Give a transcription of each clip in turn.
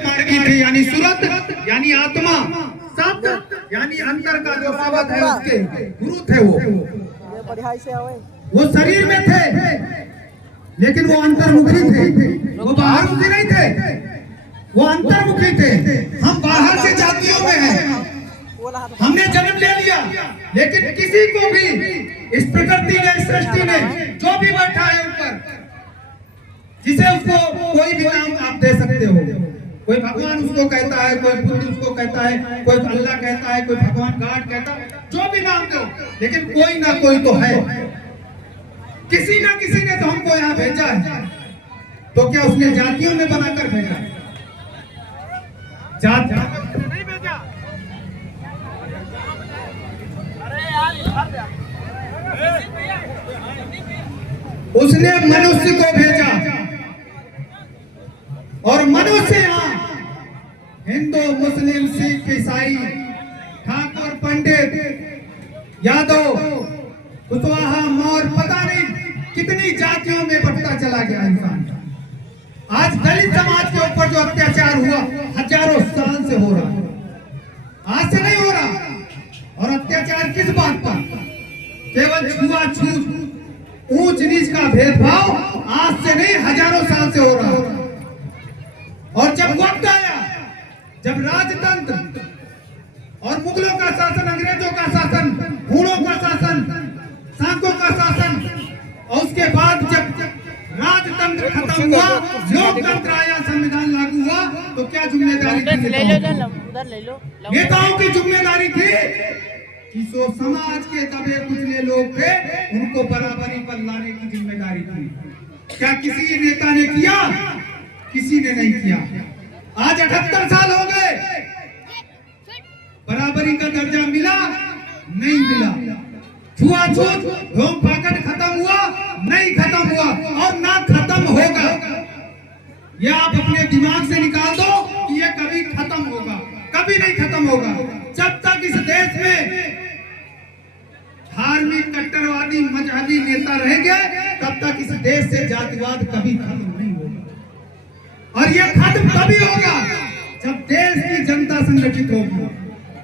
की थी, यानी सूरत यानी आत्मा, सत यानी अंतर का जो सावत है उसके गुरु थे। वो शरीर में थे लेकिन वो अंतर्मुखी थे, वो बाहरमुखी नहीं थे, वो अंतर्मुखी थे। हम बाहर से जातियों में हैं, हमने जन्म ले लिया, लेकिन किसी को भी इस प्रकृति ने, इस सृष्टि ने जो भी बैठा है ऊपर, जिसे उसको कोई भी नाम आप दे सकते हो। कोई भगवान उसको कहता है, कोई बुद्ध उसको कहता है, कोई अल्लाह कहता है, कोई भगवान गॉड कहता है, जो भी नाम दो, लेकिन कोई ना कोई तो है। किसी ना किसी ने तो हमको यहाँ भेजा है। तो क्या उसने जातियों में बनाकर भेजा? जात नहीं भेजा। उसने मनुष्य को भेजा, और मनुष्य यहाँ हिंदू, मुस्लिम, सिख, ईसाई, ठाकुर, पंडित, यादव, कुशवाहा, मौर्य, पता नहीं कितनी जातियों में बंटता चला गया इंसान। आज दलित समाज के ऊपर जो अत्याचार हुआ हजारों साल से हो रहा, आज से नहीं हो रहा। और अत्याचार किस बात पर? केवल छुआछूत, ऊंच नीच का भेदभाव आज से नहीं, हजारों साल से हो रहा। और जब वक्त आया, जब राजतंत्र और मुगलों का शासन, अंग्रेजों का शासन, हूणों का शासन, सांकों का शासन, और उसके बाद जब राजतंत्र खत्म हुआ, लोकतंत्र आया, संविधान लागू हुआ, तो क्या जिम्मेदारी थी? नेताओं की जिम्मेदारी थी कि जो समाज के दबे कुचले लोग थे उनको बराबरी पर लाने की जिम्मेदारी थी। क्या किसी नेता ने किया? किसी ने नहीं किया। आज 78 साल हो गए, बराबरी का दर्जा मिला? नहीं मिला। छुआछूत, धूम फाकट खत्म हुआ? नहीं खत्म हुआ, और ना खत्म होगा। ये आप अपने दिमाग से निकाल दो कि ये कभी खत्म होगा, कभी नहीं खत्म होगा। जब तक इस देश में धार्मिक कट्टरवादी मजहबी नेता रहेंगे, तब तक इस देश से जातिवाद कभी खत्म नहीं होगा। और ये खत्म तभी होगा जब देश की जनता संगठित होगी,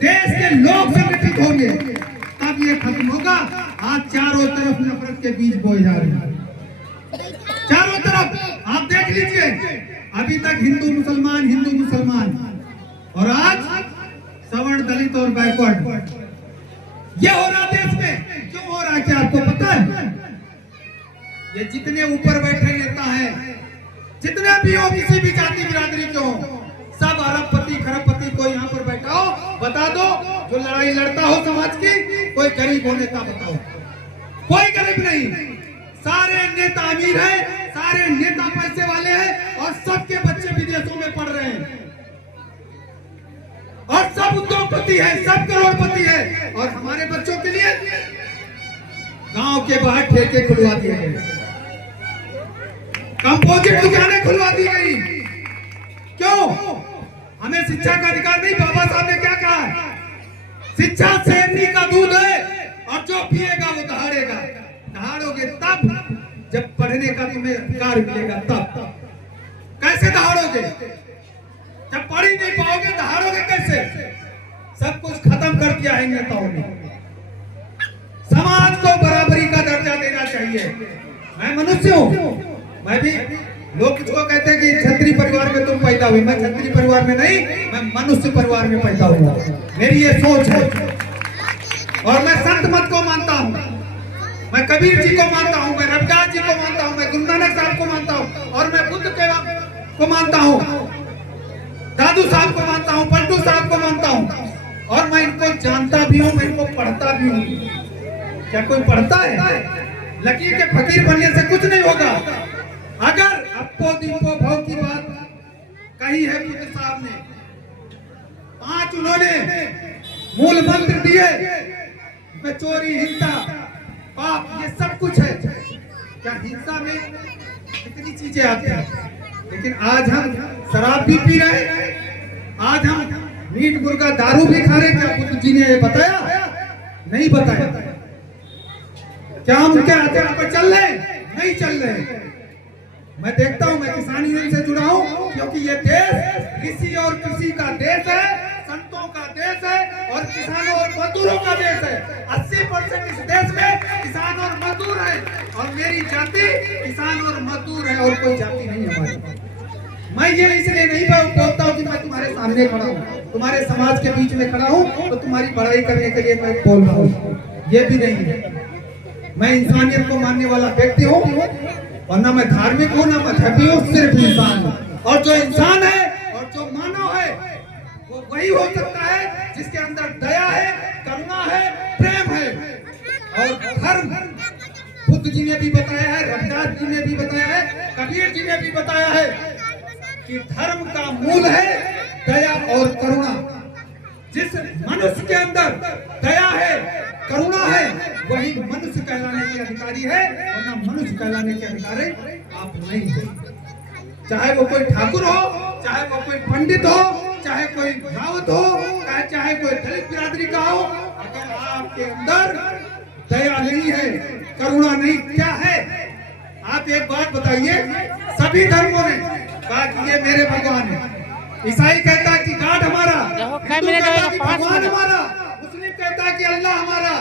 देश के लोग संगठित होंगे, तब ये खत्म होगा। आज चारों तरफ नफरत के बीज बोए जा रहे हैं, चारों तरफ। आप देख लीजिए, अभी तक हिंदू मुसलमान, हिंदू मुसलमान, और आज सवर्ण, दलित और बैकवर्ड। ये हो रहा देश में। क्यों हो रहा है? क्या आपको पता है? ये जितने ऊपर बैठे नेता हैं, जितने भी हो, किसी भी जाति बिरादरी के हो, सब अरबपति खरबपति, कोई यहाँ पर बैठा हो, बता दो जो लड़ाई लड़ता हो समाज की, कोई गरीब हो नेता बताओ? कोई गरीब नहीं। सारे नेता अमीर हैं, सारे नेता पैसे वाले हैं, और सबके बच्चे विदेशों में पढ़ रहे हैं, और सब उद्योगपति है, सब करोड़पति है। और हमारे बच्चों के लिए गांव के बाहर ठेके खुलवा दिए गए, कंपोजिट दुकानें खुलवा दी गई। क्यों? हमें शिक्षा का अधिकार नहीं? बाबा साहब ने क्या कहा? शिक्षा शेरनी का दूध है, और जो पिएगा वो दहाड़ेगा। दहाड़ोगे तब जब पढ़ने का तुम्हें अधिकार मिलेगा, तब। कैसे दहाड़ोगे? जब पढ़ ही नहीं पाओगे, दहाड़ोगे कैसे? सब कुछ खत्म कर दिया है नेताओं ने। समाज को बराबरी का दर्जा देना चाहिए। मैं मनुष्य हूँ, मैं भी। लोग किसको कहते हैं कि क्षत्रिय परिवार में तुम पैदा हुई। मैं क्षत्रिय परिवार में नहीं, मैं मनुष्य परिवार में पैदा हुआ। मेरी ये सोच है, और मैं संत मत को मानता हूँ, मैं कबीर जी को मानता हूँ, मैं रविदास जी को मानता हूँ, मैं गुरु नानक साहब को मानता हूँ, और मैं बुद्ध को मानता हूँ, दादू साहब को मानता हूँ, पलटू साहब को मानता हूँ, और मैं इनको जानता भी हूँ, मैं इनको पढ़ता भी हूँ। क्या कोई पढ़ता है? लकीर के फकीर बनने से कुछ नहीं होगा। अगर अपो दीपो भव की बात कही है बुद्ध साहब ने, 5 उन्होंने मूल मंत्र दिए, चोरी, हिंसा, पाप, ये सब कुछ है। क्या हिंसा में कितनी चीजें आती हैं? लेकिन आज हम शराब भी पी रहे हैं, आज हम मीट मुर्गा दारू भी खा रहे। क्या बुद्ध जी ने बताया? नहीं बताया। क्या हम उनके आचरण पर चल रहे? नहीं चल रहे। मैं देखता हूँ, मैं किसान यूनियन से जुड़ा हूँ, क्योंकि ये देश ऋषि और कृषि का देश है, संतों का देश है और किसानों और मजदूरों का देश है। 80% इस देश में किसान और मजदूर है और मेरी जाति किसान और मजदूर है और कोई जाति नहीं है हमारी। मैं ये इसलिए नहीं बोलता हूँ कि मैं तुम्हारे सामने खड़ा हूँ, तुम्हारे समाज के बीच में खड़ा हूँ तो तुम्हारी बड़ाई करने के लिए मैं बोल रहा हूँ, ये भी नहीं है। मैं इंसानियत को मानने वाला व्यक्ति हूँ और ना मैं धार्मिक हूँ ना मजहबी हूँ, सिर्फ इंसान हूँ। और जो इंसान है और जो मानव है वो वही हो सकता है जिसके अंदर दया है, करुणा है, प्रेम है। और धर्म बुद्ध जी ने भी बताया है, रविदास जी ने भी बताया है, कबीर जी ने भी बताया है कि धर्म का मूल है दया और करुणा। जिस मनुष्य के अंदर दया है, करुणा है, वही मनुष्य कहलाने के अधिकारी है, वरना मनुष्य कहलाने के अधिकारी आप नहीं हो। चाहे वो कोई ठाकुर हो, चाहे वो कोई पंडित हो, चाहे कोई रावत हो, चाहे कोई दलित बिरादरी का हो, अगर आपके अंदर दया नहीं है, करुणा नहीं, क्या है? आप एक बात बताइए, सभी धर्मों ने कहा कि ये मेरे भगवान है। ईसाई कहता है कि गॉड हमारा, हिंदू कहता है कि भगवान हमारा, मुस्लिम कहता है कि अल्लाह हमारा,